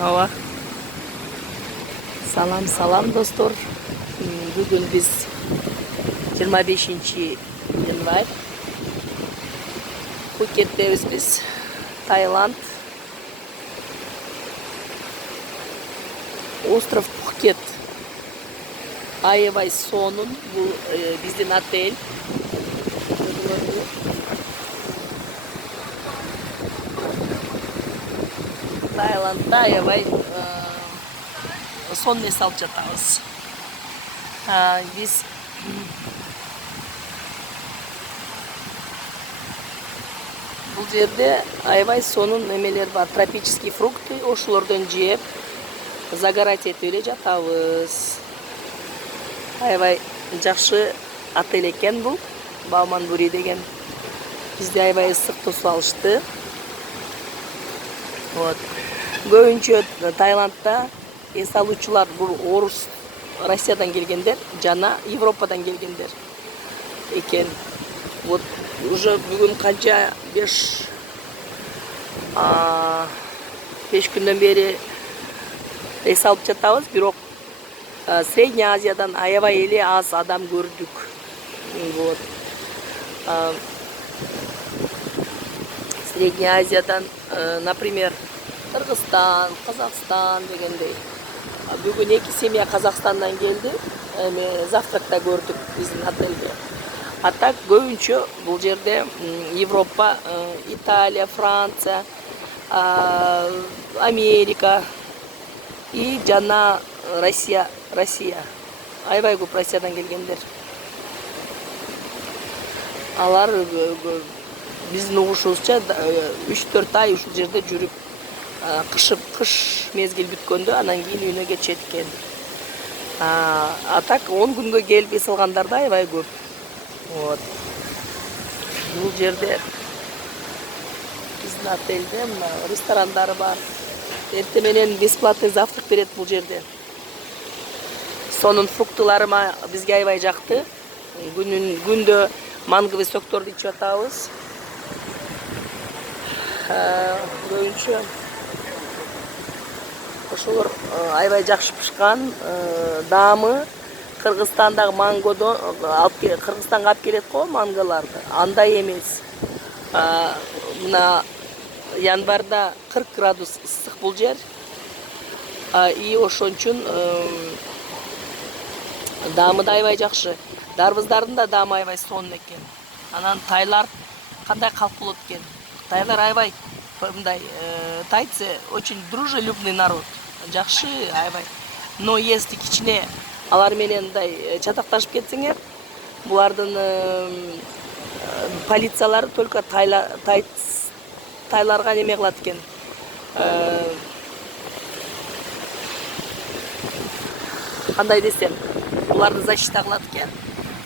Ооба. Салам достор. Бүгүн биз 25-январь. Пхукеттебиз биз. Таиланд. Остров Пхукет. Аябай сонун. Бул биздин отель. Таиландда аябай сонун эс алып жатабыз. Биз бул жерде аябай сонун немелер бар. Тропический фрукты, ошолордон жеп, загорать этип эле жатабыз. Аябай жакшы отель экен бул. Бауманбури деген. Бизде аябай ысык тосуп алышты. Вот. Көбүнчө Таиландда эс алуучулар бул орус, Россиядан келгендер жана Европадан келгендер экен. Вот уже бүгүн канча 5 күндөн бери эс алып жатабыз, бирок Средняя Азиядан аябай эле аз адам көрдүк. Вот. Средняя Азиядан, например, Кыргызстан, Казакстан дегендей. Бүгүн 2 семья Казакстандан келди. Завтракта көрдүк биздин отельде. А так көбүнчө бул жерде Европа, Италия, Франция, Америка и жана Россия. Аябай көп Россиядан келгендер. Алар биздин угушубузча 3-4 ай ушул жерде жүрүп, кыш мезгил бүткөндө анан кийин үйүнө кетишет экен. А так 10 күнгө келип эс алгандар да аябай көп. Вот. Бул жерде биздин отельде ресторандары бар. Эртең менен бесплатный завтрак берет бул жерде. Сонун фруктылары бизге аябай жакты. Күндө манговый сокторду ичип атабыз. Көбүнчө ошолор аябай жакшы пышкан. Даамы Кыргызстандагы мангодон Кыргызстанга алып келет го манголарды. Андай эмес. Мына январда 40 градус ысык бул жер. И ошон үчүн даамы да аябай жакшы. Дарбыздардын да даамы аябай сонун экен. Анан тайлар кандай калк болот экен? Тайлар аябай мындай, тайцы очень дружелюбный народ. Жакшы аябай. Но если кичине алар менен мындай чатакташып кетсеңер, булардын полициялары только тайларга неме кылат экен. Кандай десем, буларды защита кылат экен.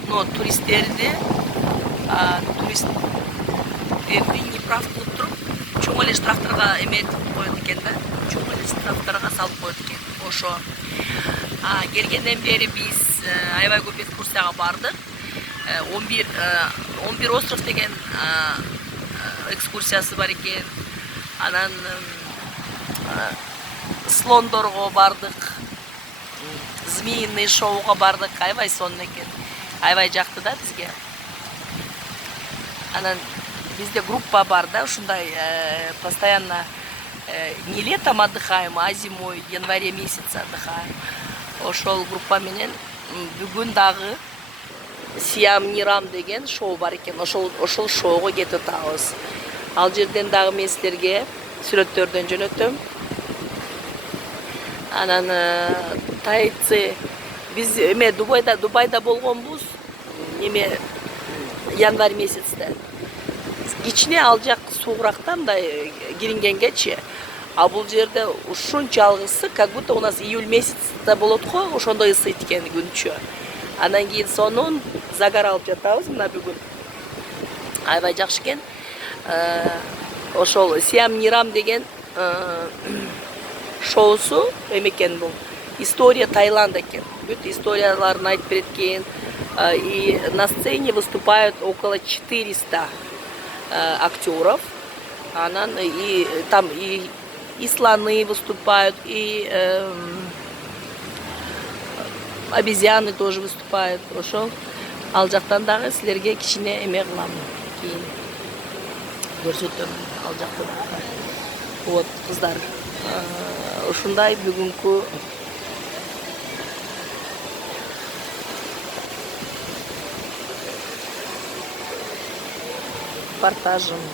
Но туристтерди неправ кылып туруп, чоң эле штрафтарга эметип коет экен да. Чоң эле штрафтарга салып коет экен. Ошо. Келгенден бери биз аябай көп экскурсияга бардык. 11 остров деген экскурсиясы бар экен. Анан слондорго бардык. Змеиный шоуга бардык. Аябай сонун экен. Аябай жакты да бизге. Анан бизде группа бар да, ушундай постоянно не летом отдыхаем, а зимой, в январе месяце отдыхаем. Ошол группа менен бүгүн дагы Сиам Нирам деген шоу бар экен. Ошол шоуга кетип атабыз. Ал жерден дагы мен силерге сүрөттөрдөн жөнөтөм. Анан тайцы биз Дубайда болгонбуз. Январь месяцте. Кичине ал жак суугуракта мындай кирингенгечи. А бул жерде ушунчалык ысык, как будто у нас июль месяцте болот го, ошондой ысыйт экен күнчө. Анан кийин сонун загар алып жатабыз мына бүгүн. Аябай жакшы экен. Ошол Сиам Нирам деген шоусу экен бул. История Таиланда экен. Бүт историяларын айтып берет экен. И на сцене выступают около 400 актеров. Анан и там и и слоны выступают, и обезьяны тоже выступают. Ошол ал жактан дагы силерге кичине эме кылам, кийин көрсөтөм ал жакта дагы. Вот, кыздар, ушундай бүгүнкү репортажым.